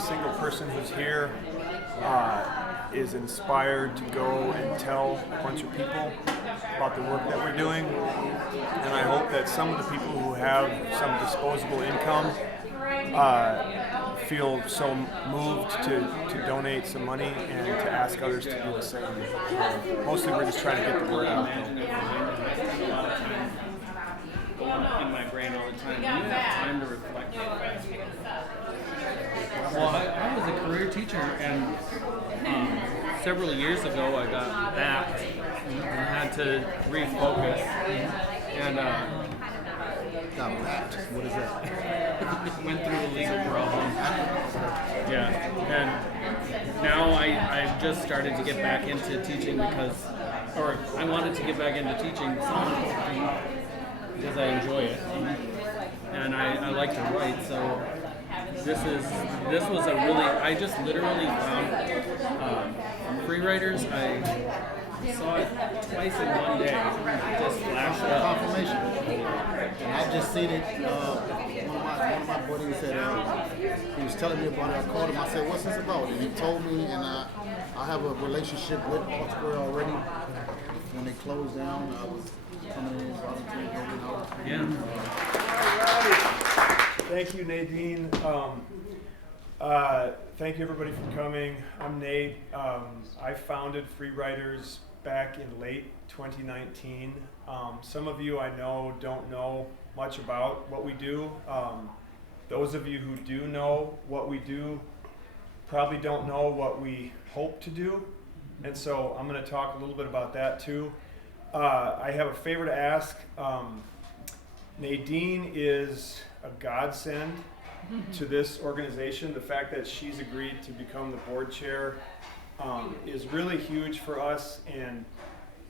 single person who's here is inspired to go and tell a bunch of people about the work that we're doing. And I hope that some of the people who have some disposable income feel so moved to donate some money and to ask others to do the same. Mostly we're just trying to get the word out. In my brain all the time. Do you have time to reflect? Well, I was a career teacher, and several years ago I got back and had to refocus. And Got backed. What is that? went through a legal problem. Yeah, and now I just started to get back into teaching or I wanted to get back into teaching because I enjoy it, and I like to write. So this was a really, I just literally found free writers. I saw it twice in one day. It just flashed up. Confirmation. And I just seen it. One of my buddies said he was telling me about it. I called him. I said, "What's this about?" And he told me, and I have a relationship with Square already. When they closed down, I was coming in, volunteering, helping out. Yeah. Thank you, Nadine. Thank you, everybody, for coming. I'm Nate. I founded Free Writers back in late 2019. Some of you I know don't know much about what we do. Those of you who do know what we do probably don't know what we hope to do. And so I'm going to talk a little bit about that too. I have a favor to ask. Nadine is a godsend to this organization. The fact that she's agreed to become the board chair is really huge for us, and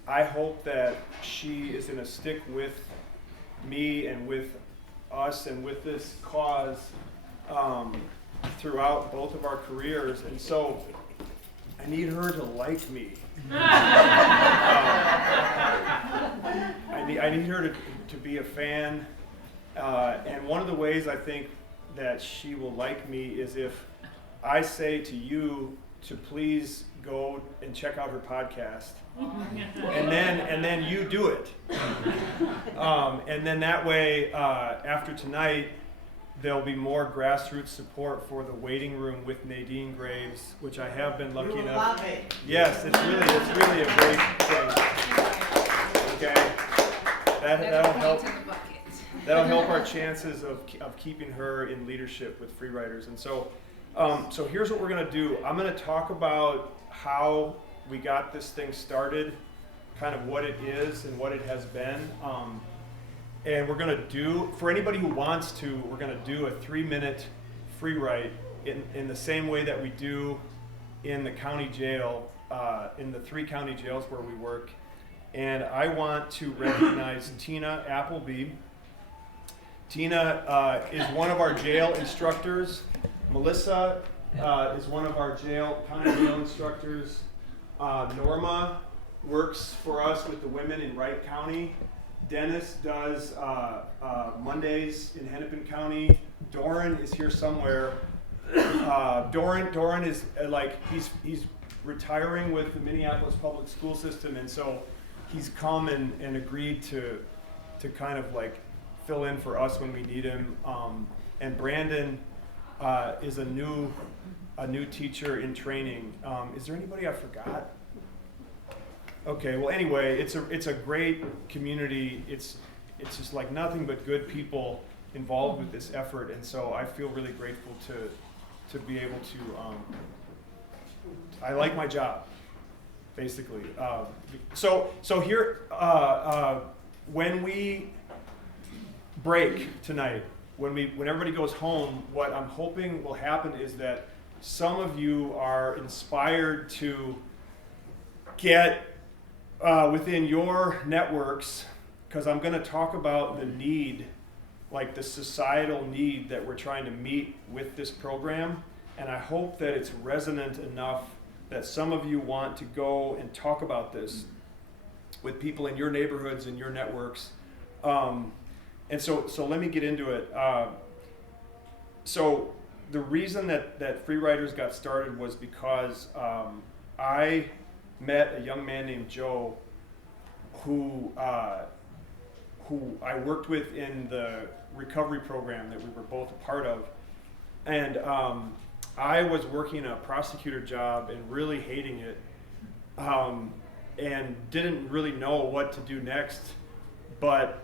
I hope that she is going to stick with me and with us and with this cause throughout both of our careers. And so I need her to like me. I need her to be a fan. And one of the ways I think that she will like me is if I say to you to please go and check out her podcast, and then you do it, and then that way after tonight there'll be more grassroots support for the waiting room with Nadine Graves, which I have been lucky enough. Love it. Yes, it's really a great thing. Okay, that'll help. That'll help our chances of keeping her in leadership with Free Writers. And so here's what we're going to do. I'm going to talk about how we got this thing started, kind of what it is and what it has been. And we're going to do, for anybody who wants to, we're going to do a 3-minute free write in the same way that we do in the county jail, in the 3 county jails where we work. And I want to recognize Tina Appleby. Tina is one of our jail instructors. Melissa is one of our county jail instructors. Norma works for us with the women in Wright County. Dennis does Mondays in Hennepin County. Doran is here somewhere. Doran is he's retiring with the Minneapolis public school system, and so he's come and agreed to kind of fill in for us when we need him. And Brandon is a new teacher in training. Is there anybody I forgot? Okay, well anyway, it's a great community. It's just nothing but good people involved with this effort, and so I feel really grateful to be able to. I like my job, basically. So here, when we break tonight, when everybody goes home, what I'm hoping will happen is that some of you are inspired to get within your networks, because I'm going to talk about the need, the societal need that we're trying to meet with this program, and I hope that it's resonant enough that some of you want to go and talk about this with people in your neighborhoods and your networks. And so let me get into it. So the reason that Free Riders got started was because I met a young man named Joe who I worked with in the recovery program that we were both a part of. And I was working a prosecutor job and really hating it, and didn't really know what to do next. But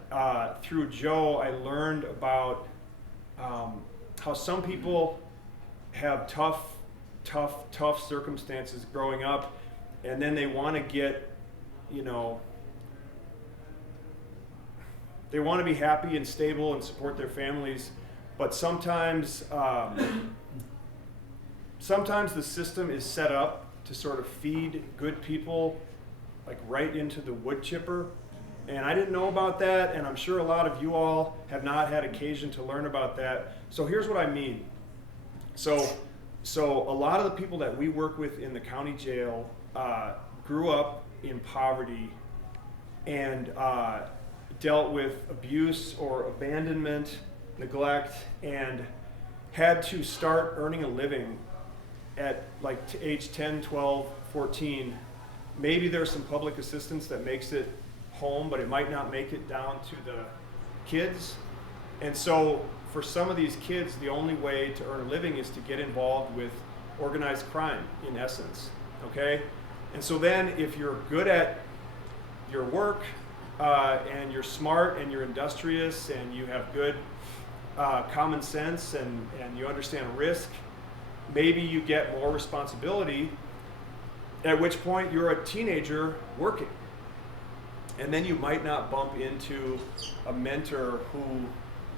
through Joe, I learned about how some people have tough circumstances growing up, and then they want to get, they want to be happy and stable and support their families, but sometimes the system is set up to sort of feed good people like right into the wood chipper. And I didn't know about that, and I'm sure a lot of you all have not had occasion to learn about that. So here's what I mean. So a lot of the people that we work with in the county jail grew up in poverty and dealt with abuse or abandonment, neglect, and had to start earning a living at like age 10, 12, 14. Maybe there's some public assistance that makes it home, but it might not make it down to the kids. And so for some of these kids, the only way to earn a living is to get involved with organized crime, in essence, okay? And so then if you're good at your work, and you're smart and you're industrious and you have good common sense and you understand risk, maybe you get more responsibility, at which point you're a teenager working. And then you might not bump into a mentor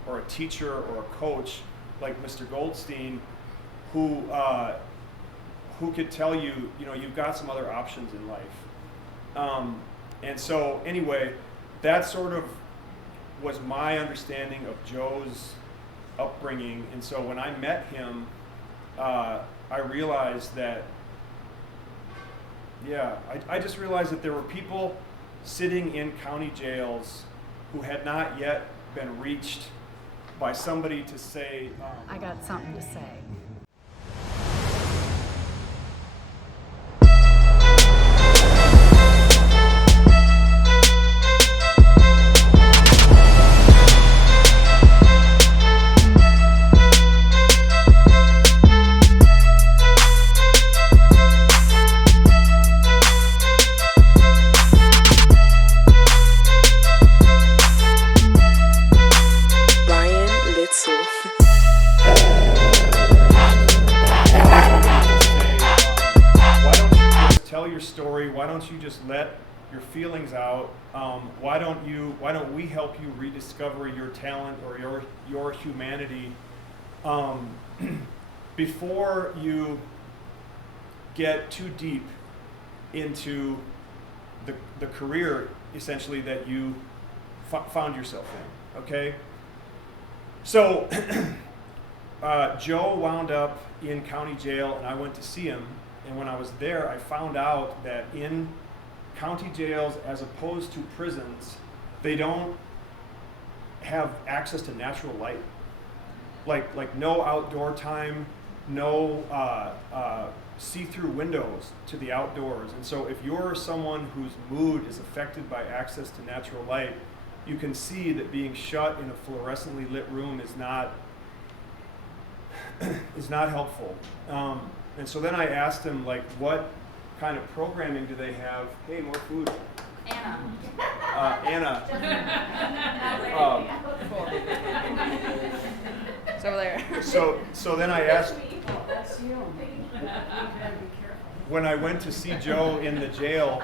or a teacher or a coach like Mr. Goldstein who could tell you, you've got some other options in life. And so anyway, that sort of was my understanding of Joe's upbringing. And so when I met him, I realized that, I just realized that there were people sitting in county jails who had not yet been reached by somebody to say, I got something to say. why don't you just let your feelings out? Why don't we help you rediscover your talent or your humanity before you get too deep into the career essentially that you found yourself in, okay? So Joe wound up in county jail and I went to see him, and when I was there I found out that in county jails as opposed to prisons, they don't have access to natural light. Like no outdoor time, no see-through windows to the outdoors. And so if you're someone whose mood is affected by access to natural light, you can see that being shut in a fluorescently lit room is not helpful. And so then I asked him, like, what kind of programming do they have? Hey, more food. Anna. It's over there. So then I asked, when I went to see Joe in the jail,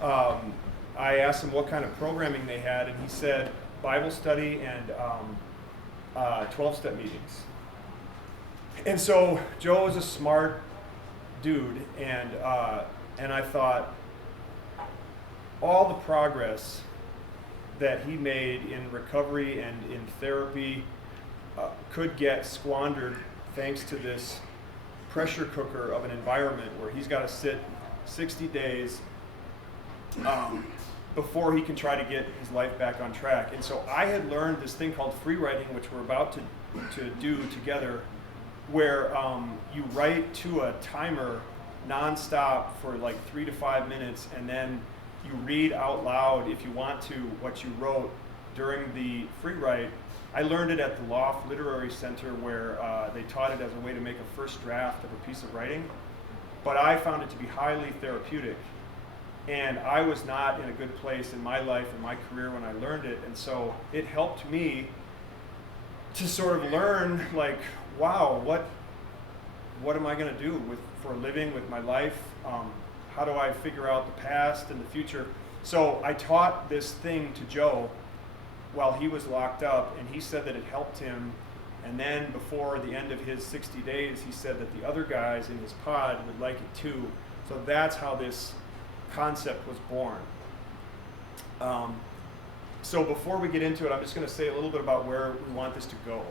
I asked him what kind of programming they had, and he said Bible study and 12-step meetings. And so Joe is a smart dude, and I thought all the progress that he made in recovery and in therapy could get squandered thanks to this pressure cooker of an environment where he's got to sit 60 days before he can try to get his life back on track. And so I had learned this thing called free writing, which we're about to do together, where you write to a timer nonstop for like 3 to 5 minutes, and then you read out loud, if you want to, what you wrote during the free write. I learned it at the Loft Literary Center, where they taught it as a way to make a first draft of a piece of writing. But I found it to be highly therapeutic. And I was not in a good place in my life and my career when I learned it. And so it helped me to sort of learn, like, wow, what am I going to do for a living with my life? How do I figure out the past and the future? So I taught this thing to Joe while he was locked up, and he said that it helped him. And then before the end of his 60 days, he said that the other guys in his pod would like it too. So that's how this concept was born. So before we get into it, I'm just going to say a little bit about where we want this to go.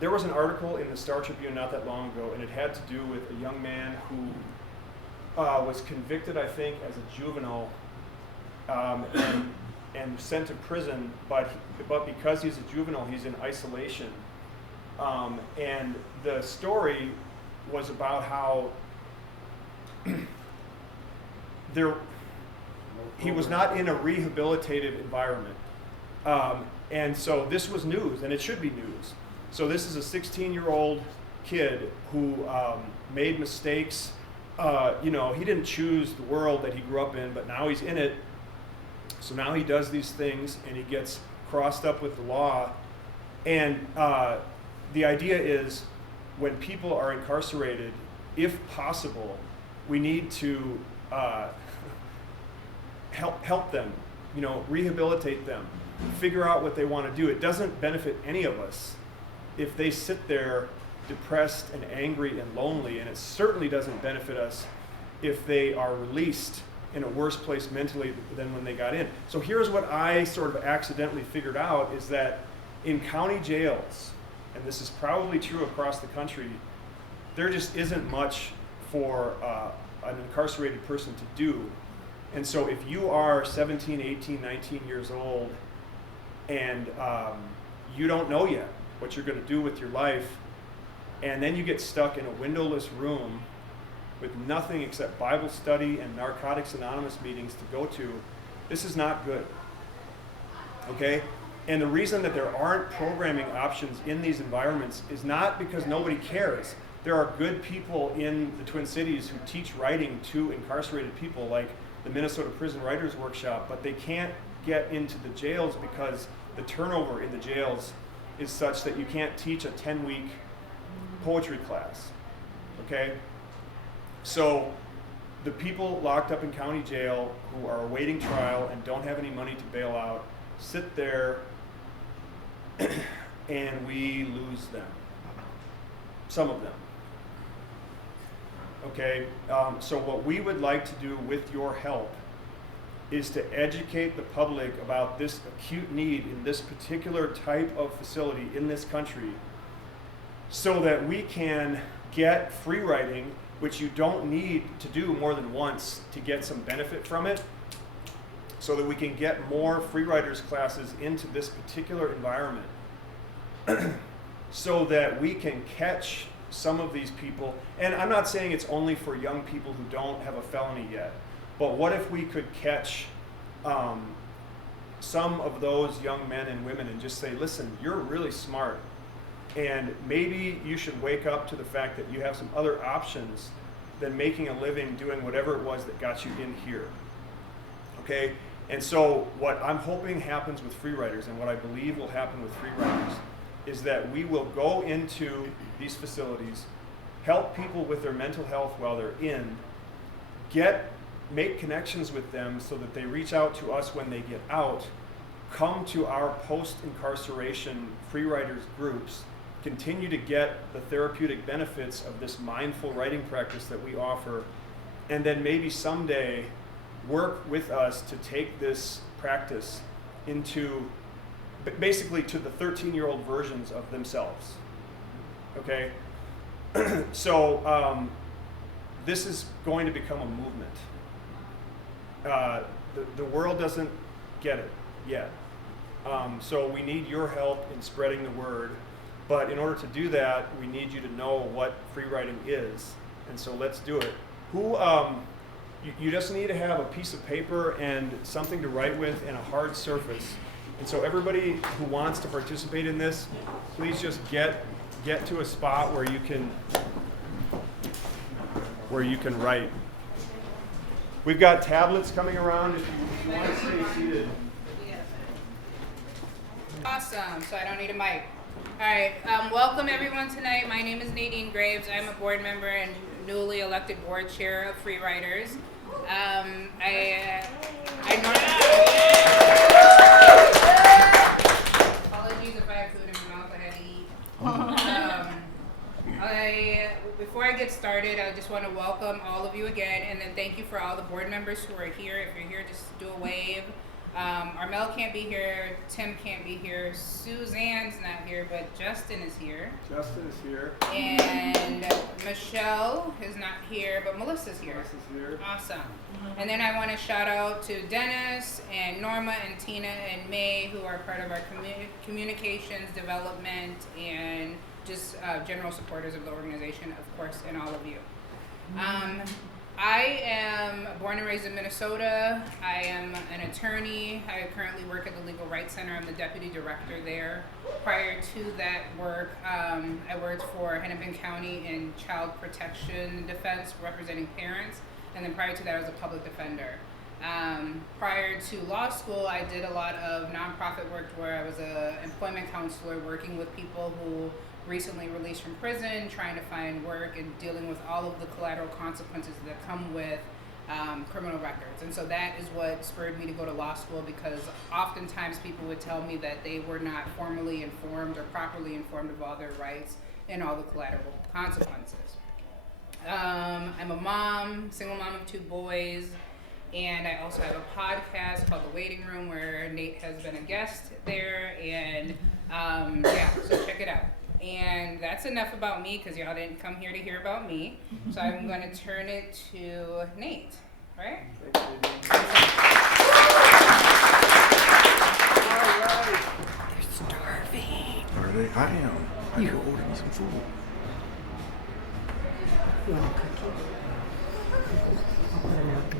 There was an article in the Star Tribune not that long ago, and it had to do with a young man who was convicted, I think, as a juvenile, and sent to prison, but because he's a juvenile, he's in isolation. And the story was about how he was not in a rehabilitative environment. And so this was news, and it should be news. So this is a 16-year-old kid who made mistakes. He didn't choose the world that he grew up in, but now he's in it. So now he does these things, and he gets crossed up with the law. And the idea is, when people are incarcerated, if possible, we need to help them, rehabilitate them, figure out what they want to do. It doesn't benefit any of us if they sit there depressed and angry and lonely, and it certainly doesn't benefit us if they are released in a worse place mentally than when they got in. So here's what I sort of accidentally figured out, is that in county jails, and this is probably true across the country, there just isn't much for an incarcerated person to do. And so if you are 17, 18, 19 years old, and you don't know yet what you're going to do with your life, and then you get stuck in a windowless room with nothing except Bible study and Narcotics Anonymous meetings to go to, this is not good. Okay? And the reason that there aren't programming options in these environments is not because nobody cares. There are good people in the Twin Cities who teach writing to incarcerated people, like the Minnesota Prison Writers Workshop, but they can't get into the jails because the turnover in the jails is such that you can't teach a 10-week poetry class. Okay? So the people locked up in county jail who are awaiting trial and don't have any money to bail out sit there and we lose them. Some of them. Okay, so what we would like to do with your help is to educate the public about this acute need in this particular type of facility in this country, so that we can get free writing, which you don't need to do more than once to get some benefit from it, so that we can get more free writers classes into this particular environment, so that we can catch some of these people. And I'm not saying it's only for young people who don't have a felony yet, but what if we could catch some of those young men and women and just say, listen, you're really smart, and maybe you should wake up to the fact that you have some other options than making a living doing whatever it was that got you in here. Okay? And so what I'm hoping happens with free writers, and what I believe will happen with free writers, is that we will go into these facilities, help people with their mental health while they're in, make connections with them so that they reach out to us when they get out, come to our post-incarceration free writers groups, continue to get the therapeutic benefits of this mindful writing practice that we offer, and then maybe someday work with us to take this practice into basically to the 13-year-old versions of themselves. Okay? So this is going to become a movement. The world doesn't get it yet. So we need your help in spreading the word. But in order to do that, we need you to know what free writing is. And so let's do it. Who, you just need to have a piece of paper and something to write with and a hard surface. And so everybody who wants to participate in this, please just get to a spot where you can write. We've got tablets coming around if you want to stay seated. Awesome, so I don't need a mic. All right, welcome everyone tonight. My name is Nadine Graves. I'm a board member and newly elected board chair of Free Writers. Apologies if I have food in my mouth, I had to eat. Before I get started, I just want to welcome all of you again, and then thank you for all the board members who are here. If you're here, just do a wave. Armel can't be here, Tim can't be here, Suzanne's not here, but Justin is here. Justin is here. And Michelle is not here, but Melissa's here. Melissa's here. Awesome. And then I want to shout out to Dennis and Norma and Tina and May, who are part of our communications development and just general supporters of the organization, of course, and all of you. I am born and raised in Minnesota. I am an attorney. I currently work at the Legal Rights Center. I'm the deputy director there. Prior to that work, I worked for Hennepin County in child protection defense, representing parents. And then prior to that, I was a public defender. Prior to law school, I did a lot of nonprofit work where I was an employment counselor working with people who recently released from prison, trying to find work and dealing with all of the collateral consequences that come with criminal records. And so that is what spurred me to go to law school, because oftentimes people would tell me that they were not formally informed or properly informed of all their rights and all the collateral consequences. I'm a mom, single mom of 2 boys, and I also have a podcast called The Waiting Room where Nate has been a guest there, and so check it out. And that's enough about me, because y'all didn't come here to hear about me. So I'm going to turn it to Nate. All right? They're starving. Are they? I am. I need to order me some food. You want a cookie? I'll put an open.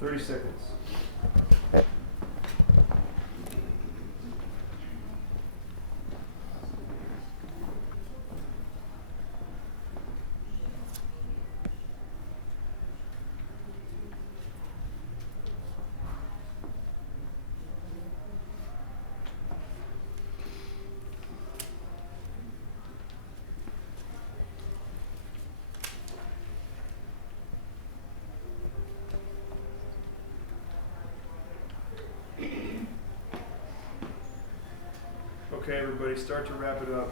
30 seconds. Okay, everybody, start to wrap it up.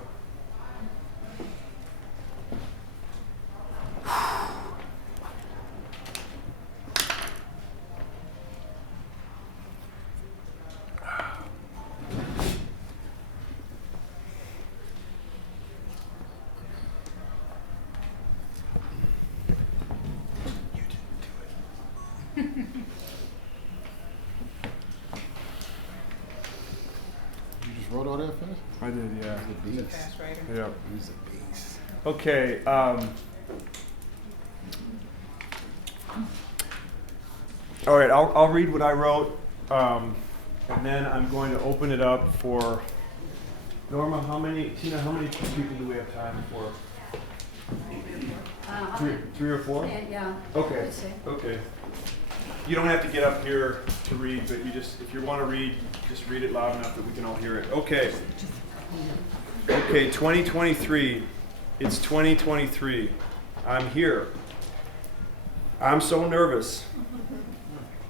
Wrote all that fast? I did, yeah. He's a fast writer. Yeah. He's a beast. Okay. All right, I'll read what I wrote, and then I'm going to open it up for Norma. Tina, how many people do we have time for? Three or four? Yeah. Okay. Okay. You don't have to get up here to read, but if you want to read, just read it loud enough that we can all hear it. Okay. Okay, 2023. It's 2023. I'm here. I'm so nervous.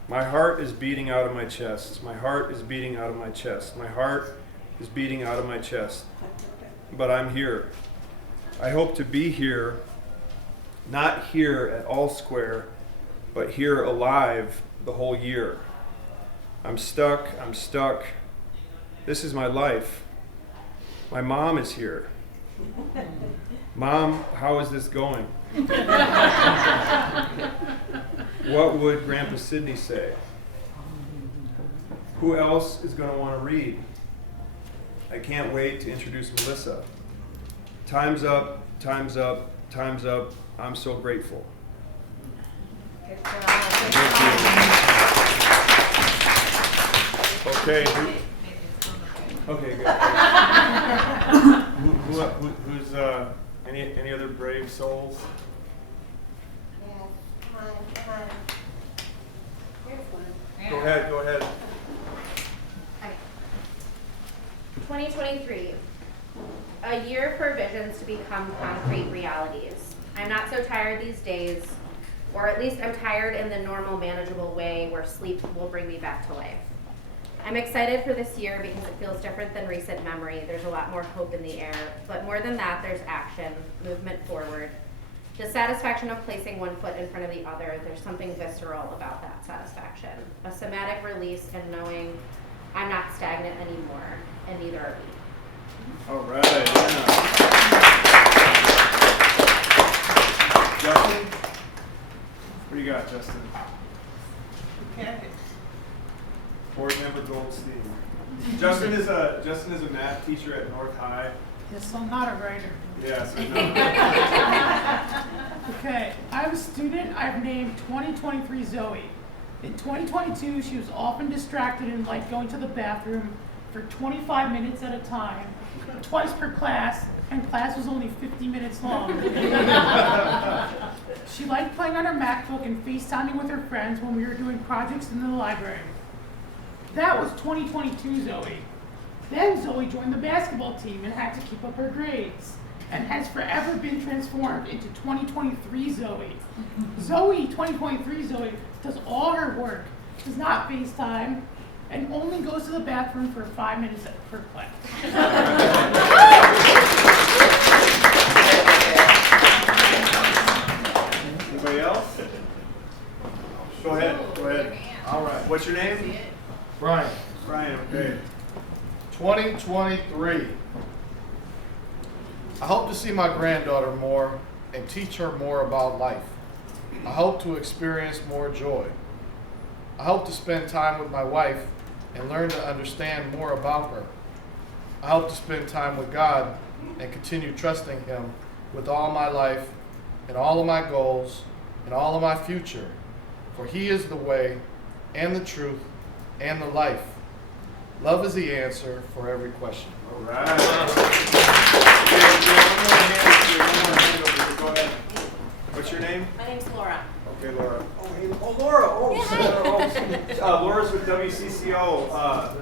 My heart is beating out of my chest. My heart is beating out of my chest. My heart is beating out of my chest. But I'm here. I hope to be here, not here at All Square, but here alive the whole year. I'm stuck. This is my life. My mom is here. Mom, how is this going? What would Grandpa Sidney say? Who else is going to want to read? I can't wait to introduce Melissa. Time's up, time's up, time's up. I'm so grateful. Okay. Okay, good. Who's any other brave souls? Yeah, come on. Here's one. Go ahead. Hi. 2023, a year for visions to become concrete realities. I'm not so tired these days, or at least I'm tired in the normal, manageable way where sleep will bring me back to life. I'm excited for this year because it feels different than recent memory. There's a lot more hope in the air, but more than that, there's action, movement forward. The satisfaction of placing one foot in front of the other, there's something visceral about that satisfaction. A somatic release and knowing I'm not stagnant anymore, and neither are we. All right. Yeah. Justin? What do you got, Justin? Okay. Board member Goldstein. Justin is a math teacher at North High. Yes, I'm not a writer. Yes, I know. Okay, I have a student I've named 2023 Zoe. In 2022, she was often distracted and liked going to the bathroom for 25 minutes at a time, twice per class, and class was only 50 minutes long. She liked playing on her MacBook and FaceTiming with her friends when we were doing projects in the library. That was 2022 Zoe. Then Zoe joined the basketball team and had to keep up her grades, and has forever been transformed into 2023 Zoe. Zoe, 2023 Zoe, does all her work, does not FaceTime, and only goes to the bathroom for 5 minutes per class. Anybody else? Go ahead. All right. What's your name? Brian, Brian. Okay. 2023. I hope to see my granddaughter more and teach her more about life. I hope to experience more joy. I hope to spend time with my wife and learn to understand more about her. I hope to spend time with God and continue trusting Him with all my life and all of my goals and all of my future. For He is the way and the truth and the life. Love is the answer for every question. All right. Go ahead. What's your name? My name's Laura. Okay, Laura. Oh, Laura. Laura's with WCCO.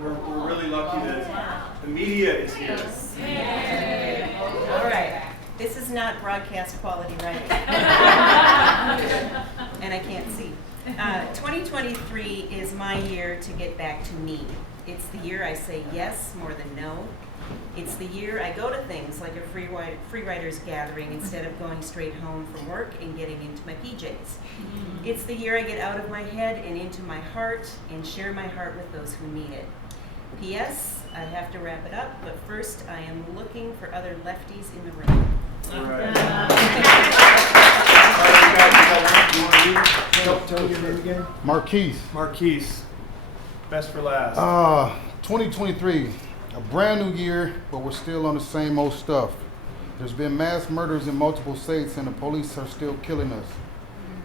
We're really lucky that the media is here. All right. This is not broadcast quality writing. And I can't see. 2023 is my year to get back to me. It's the year I say yes more than no. It's the year I go to things like a free writers gathering instead of going straight home from work and getting into my PJs. It's the year I get out of my head and into my heart and share my heart with those who need it. P.S. I have to wrap it up, but first I am looking for other lefties in the room. All right. Tell me your name again. Marquise. Best for last. 2023, a brand new year, but we're still on the same old stuff. There's been mass murders in multiple states and the police are still killing us.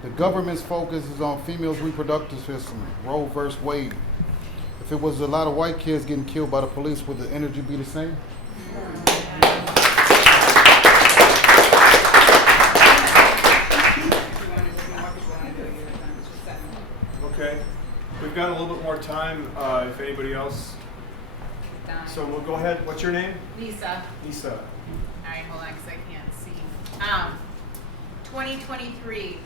The government's focus is on females' reproductive system, Roe versus Wade. If it was a lot of white kids getting killed by the police, would the energy be the same? Okay. We've got a little bit more time if anybody else. So we'll go ahead. What's your name? Lisa. Lisa. All right, hold on, because I can't see. 2023.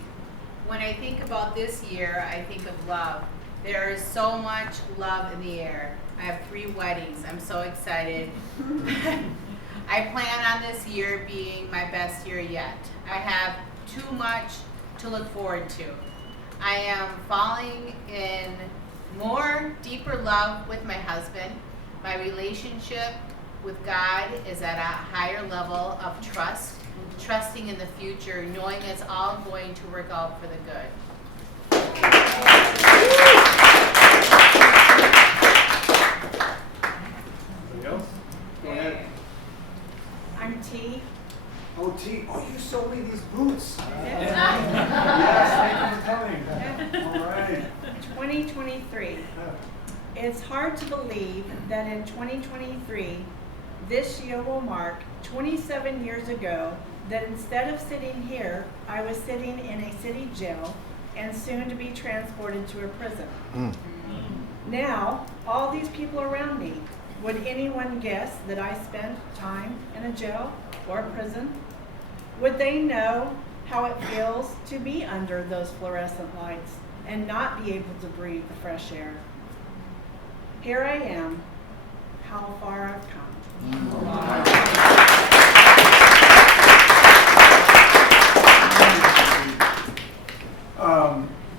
When I think about this year, I think of love. There is so much love in the air. I have 3 weddings. I'm so excited. I plan on this year being my best year yet. I have too much to look forward to. I am falling in more deeper love with my husband. My relationship with God is at a higher level of trust, trusting in the future, knowing it's all going to work out for the good. Go ahead. I'm T. Oh, T. Oh, you sold me these boots. Yeah. Yes, thank you for coming. All right. 2023. It's hard to believe that in 2023, this year will mark 27 years ago that instead of sitting here, I was sitting in a city jail and soon to be transported to a prison. Now, all these people around me, would anyone guess that I spent time in a jail or a prison? Would they know how it feels to be under those fluorescent lights and not be able to breathe the fresh air? Here I am, how far I've come.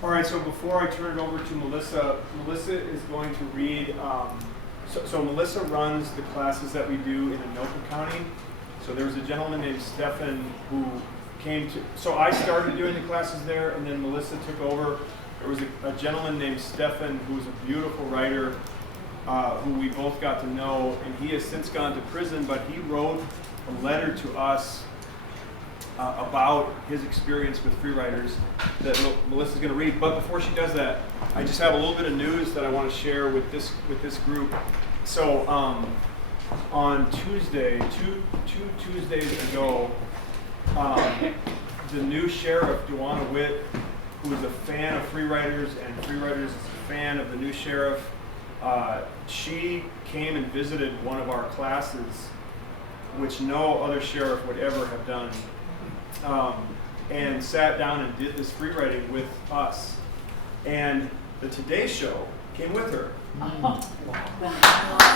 All right, so before I turn it over to Melissa, Melissa is going to read, so Melissa runs the classes that we do in Anoka County. So there was a gentleman named Stefan who came to, so I started doing the classes there, and then Melissa took over. There was a gentleman named Stefan who was a beautiful writer who we both got to know, and he has since gone to prison, but he wrote a letter to us about his experience with free riders that Melissa's going to read. But before she does that, I just have a little bit of news that I want to share with this group. So on Tuesday, two Tuesdays ago, the new sheriff, Dewana Witt, who is a fan of free riders and free riders is a fan of the new sheriff, she came and visited one of our classes, which no other sheriff would ever have done. And sat down and did this free writing with us. And the Today Show came with her.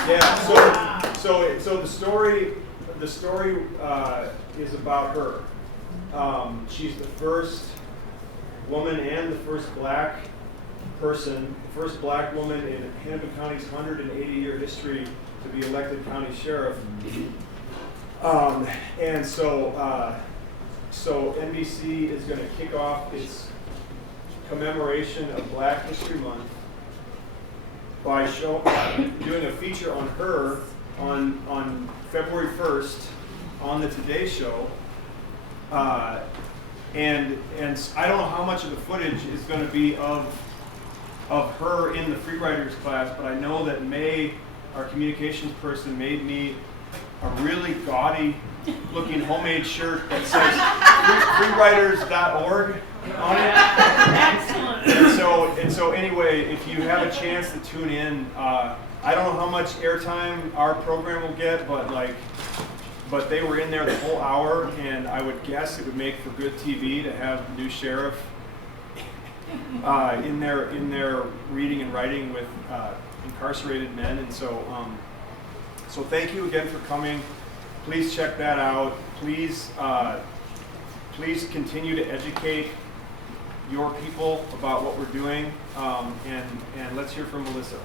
Yeah, so the story is about her. She's the first woman and the first black person, the first black woman in Hennepin County's 180-year history to be elected county sheriff. And so NBC is going to kick off its commemoration of Black History Month by doing a feature on her on February 1st on the Today Show. And I don't know how much of the footage is going to be of her in the free riders class, but I know that May, our communications person, made me a really gaudy looking homemade shirt that says freeriders.org on it. Excellent. And so anyway, if you have a chance to tune in, I don't know how much airtime our program will get, but they were in there the whole hour, and I would guess it would make for good TV to have the new sheriff in there reading and writing with incarcerated men. And so thank you again for coming. Please check that out. Please continue to educate your people about what we're doing. And let's hear from Melissa.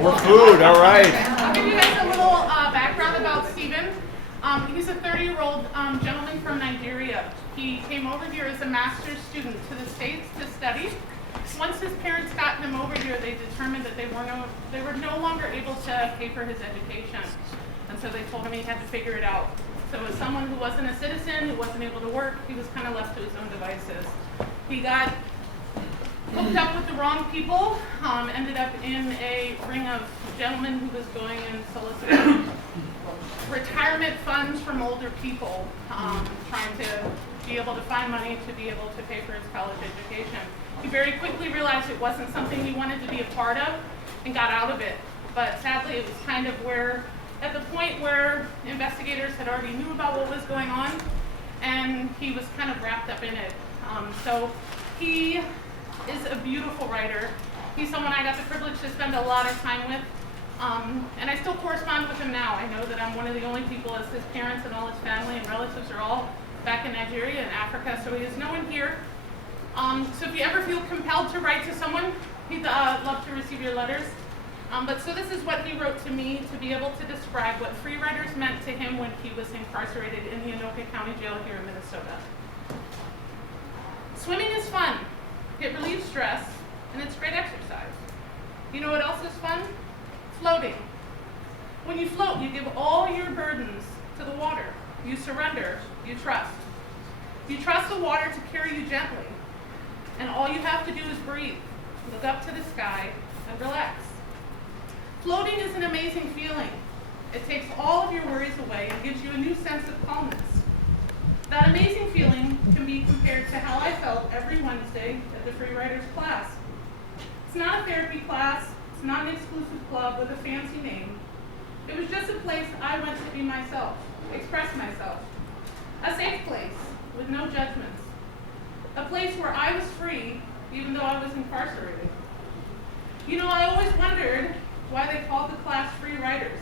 More food, all right. I'll give you guys a little background about Stephen. He's a 30-year-old gentleman from Nigeria. He came over here as a master's student to the States to study. Once his parents got him over here, they determined that they were no longer able to pay for his education. And so they told him he had to figure it out. So as someone who wasn't a citizen, who wasn't able to work, he was kind of left to his own devices. He got hooked up with the wrong people, ended up in a ring of gentlemen who was going and soliciting retirement funds from older people, trying to be able to find money to be able to pay for his college education. He very quickly realized it wasn't something he wanted to be a part of and got out of it. But sadly, it was kind of at the point where investigators had already knew about what was going on, and he was kind of wrapped up in it. So he is a beautiful writer. He's someone I got the privilege to spend a lot of time with. And I still correspond with him now. I know that I'm one of the only people, as his parents and all his family and relatives are all back in Nigeria and Africa, so he has no one here. So if you ever feel compelled to write to someone, he'd love to receive your letters. So this is what he wrote to me to be able to describe what free riders meant to him when he was incarcerated in the Anoka County Jail here in Minnesota. Swimming is fun. It relieves stress. and it's great exercise. You know what else is fun? Floating. When you float, you give all your burdens to the water. You surrender, you trust. You trust the water to carry you gently, and all you have to do is breathe, look up to the sky, and relax. Floating is an amazing feeling. It takes all of your worries away and gives you a new sense of calmness. That amazing feeling can be compared to how I felt every Wednesday at the Free Riders class. It's not a therapy class, it's not an exclusive club with a fancy name. It was just a place I went to be myself, express myself. A safe place with no judgments. A place where I was free even though I was incarcerated. You know, I always wondered why they called the class Free Riders.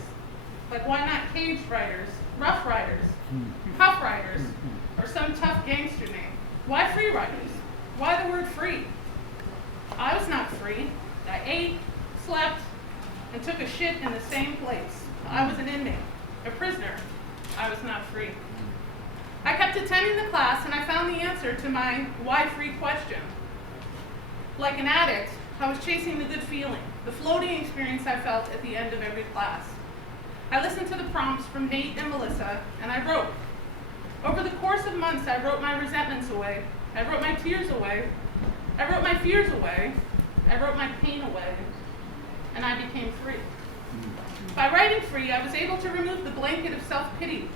Like, why not Cage Riders, Rough Riders, Tough Riders, or some tough gangster name? Why Free Riders? Why the word free? I was not free. I ate, slept, and took a shit in the same place. I was an inmate, a prisoner. I was not free. I kept attending the class, and I found the answer to my why free question. Like an addict, I was chasing the good feeling, the floating experience I felt at the end of every class. I listened to the prompts from Nate and Melissa, and I wrote. Over the course of months, I wrote my resentments away. I wrote my tears away. I wrote my fears away. I wrote my pain away. And I became free. By writing free, I was able to remove the blanket of self-pity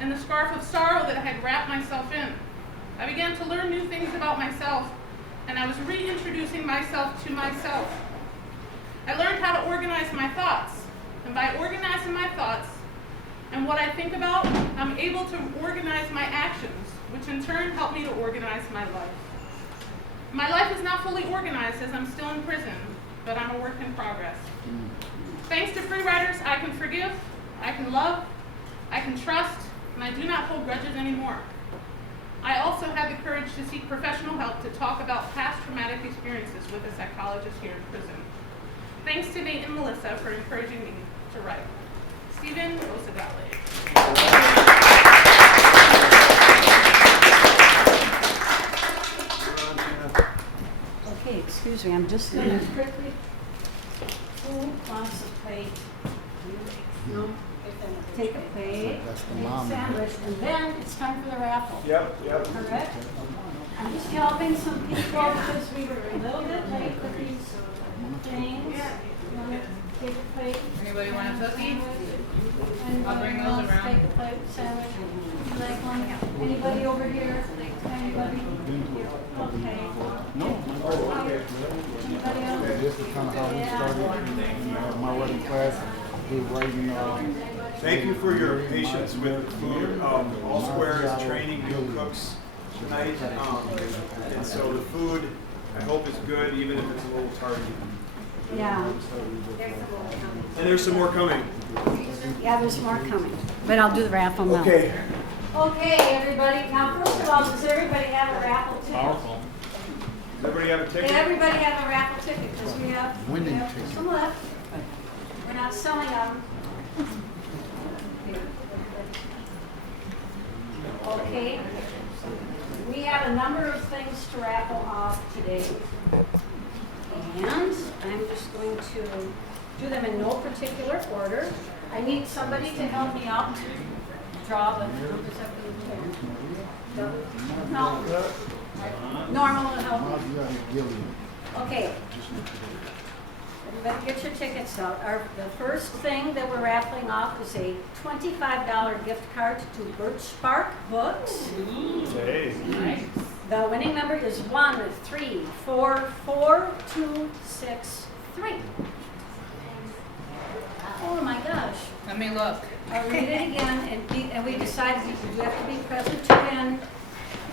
and the scarf of sorrow that I had wrapped myself in. I began to learn new things about myself, and I was reintroducing myself to myself. I learned how to organize my thoughts. And by organizing my thoughts and what I think about, I'm able to organize my actions, which in turn help me to organize my life. My life is not fully organized as I'm still in prison, but I'm a work in progress. Thanks to Free Riders, I can forgive, I can love, I can trust, and I do not hold grudges anymore. I also had the courage to seek professional help to talk about past traumatic experiences with a psychologist here in prison. Thanks to Nate and Melissa for encouraging me to write. Stephen Osadale. Okay, excuse me, I'm just going to quickly, who wants a plate? No? Take a plate, That's the make a mom. sandwich, and then it's time for the raffle. Yep. Correct? I'm just helping some people because we were a little bit late with these things. You want to take a plate? Anybody want a cookie? Anybody I'll bring those wants to around. Take a plate, sandwich. You like one? Anybody over here? Anybody? Okay. No, Anybody else? this is kind of how we started in my writing class. We were writing. Thank you for your patience with the food. All Square is training new cooks tonight, and so the food, I hope, is good, even if it's a little tardy. Yeah. And there's some more coming. Yeah, there's more coming. But I'll do the raffle now. Okay. Okay, everybody. Now, first of all, does everybody have a raffle ticket? Powerful. Does everybody have a Does ticket? everybody have a raffle ticket? Because we have, Winning ticket. some left. We're not selling them. Okay. We have a number of things to raffle off today. And I'm just going to do them in no particular order. I need somebody to help me out to draw the numbers up in the No. Normal will help me. Okay. Everybody get your tickets out. The first thing that we're raffling off is a $25 gift card to Birch Spark Books. Hey. The winning number is 134423. Oh my gosh. Let me look. I'll read it again, and we decided you have to be present to win.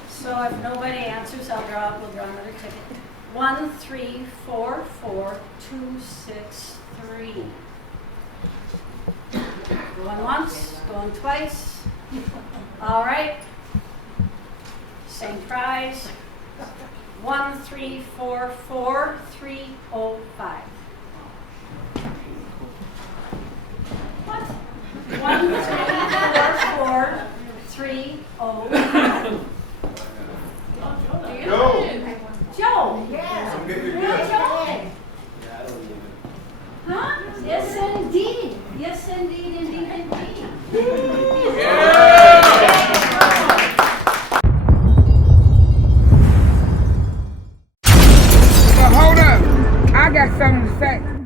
So if nobody answers, we'll draw another ticket. 134423. Going once, going twice. All right. Same prize. 1344-305. What? 1344-305. Go. Joe. Yes. Some bigger Really, gift. Joe? I got something to say.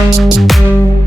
Thank you.